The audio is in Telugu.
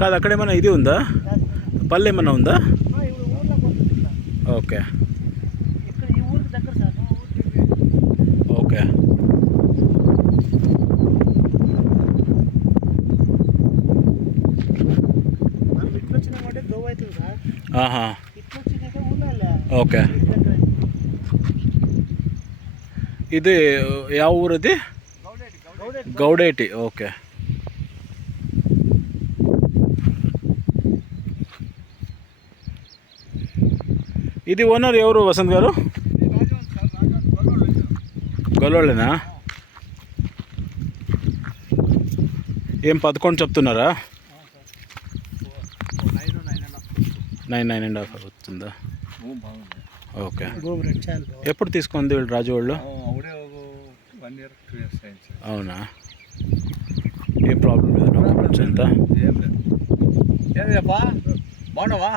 కాదు అక్కడ ఏమన్నా ఇది ఉందా, పల్లె ఏమన్నా ఉందా? Okay okay. ఆహా ఓకే. ఇది యా ఊరు ఇది? గౌడేటి. ఓకే. ఇది ఓనర్ ఎవరు వసంత్ గారు? గొల్లోళ్ళేనా? ఏం 11 చెప్తున్నారా? 9.5 వస్తుందా? ఓకే. ఎప్పుడు తీసుకుంది వీళ్ళు రాజు వాళ్ళు? అవునా? ఏం ప్రాబ్లం లేదు, డాక్యుమెంట్స్ ఎంత? బాగున్నావా?